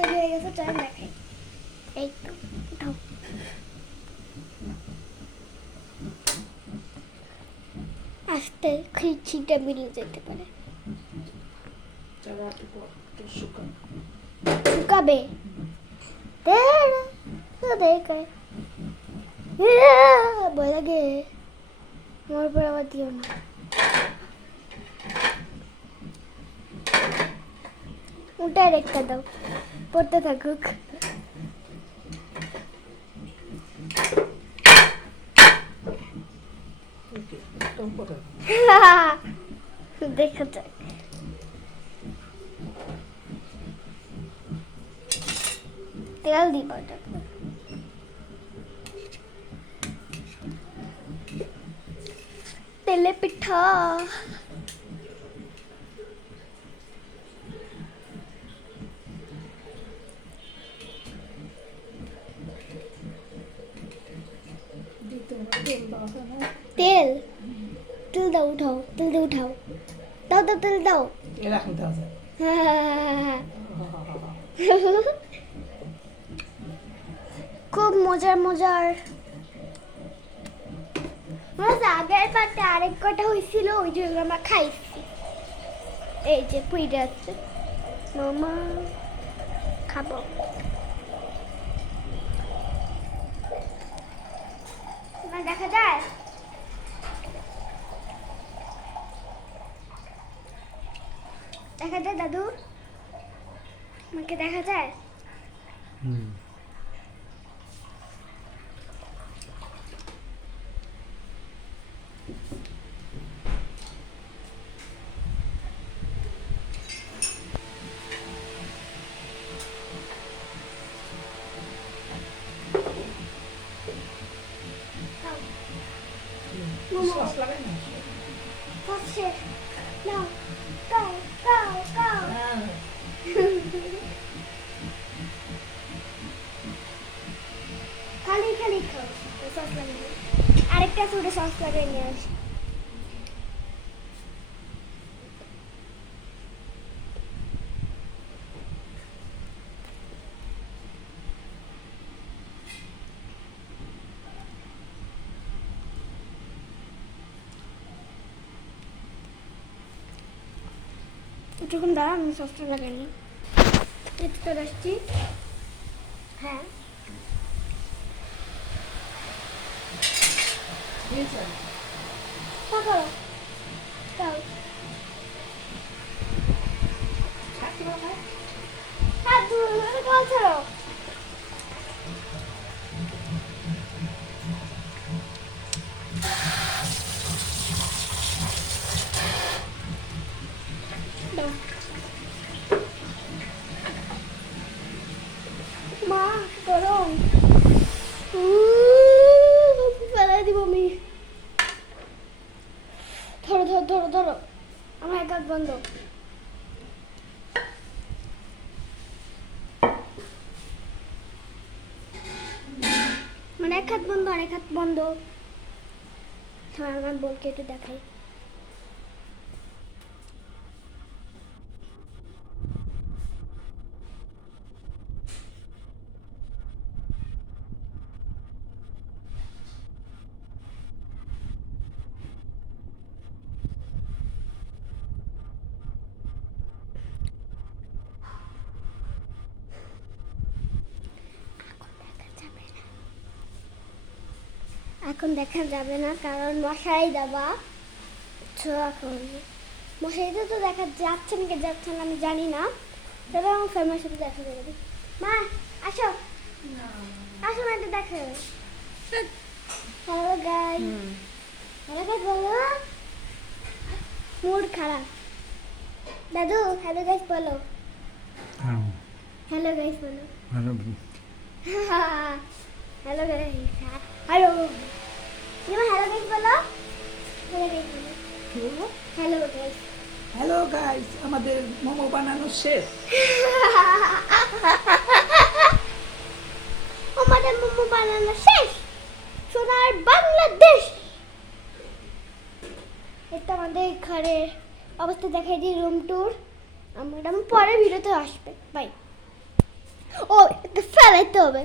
তৈরি হয়ে গেছে, চলেন দেখাই। এই তো উঠাও। আস্তে খিচিটা বেরিয়ে যেতে পারে। শুকাবে দেখ ভয় লাগে আমার উপর, আবার দিও না। উল্টায় রেখে দাও, পড়তে থাকুক। দেখা যাক। তেল দিব, তেলে পিঠা। তেল তেল দাও, উঠাও, তেল দিয়ে উঠাও, দাও দাও তেল দাও। খুব মজার মজার। আগের পাতে আরেক কটা হয়েছিল, ওই যে আমরা খাইছি। এই যে পুইটা আছে, মামা খাবো। দেখা যায়, দেখা যায় দাদু, আমাকে দেখা যায়। খালি খালি খাও, সস লাগিয়ে আরেকটা সুরে সস লাগিয়ে নিয়ে আসি। যখন দাঁড়া, আমি সসটা লাগাই নি, একটু আসছি। হ্যাঁ মা গরম, ফেলাই দিব আমি। ধরো ধরো ধরো ধরো, আমার এক হাত বন্ধ। মানে এক হাত বন্ধ আর এক হাত বন্ধ। আমার বোনকে একটু দেখাই। এখন দেখা যাবে না, কারণ মশাই দেওয়া। এখন মশাইতে তো দেখা যাচ্ছে নাকি যাচ্ছে না আমি জানি না, তবে আমার ফ্যামিলির সাথে দেখা যাবে। মা আসো, আসো না, এটা দেখো। হ্যালো গাইস, হ্যালো গাইস বলো। মুড খারাপ। দাদু হ্যালো গাইস বলো, হ্যালো গাইস বলো, hello guys, hello hello guys বলো, হ্যালো গাইস বলো, কি বলবো? হ্যালো গাইস, হ্যালো গাইস, আমাদের মোমো বানানো শেষ। আমাদের মোমো বানানো শেষ। সোনার বাংলাদেশ। এটা আমাদের ঘরের অবস্থা দেখাই দিই, রুম ট্যুর। আমরা পরে ভিডিওতে আসবে। বাই। জ্বালাইতে হবে।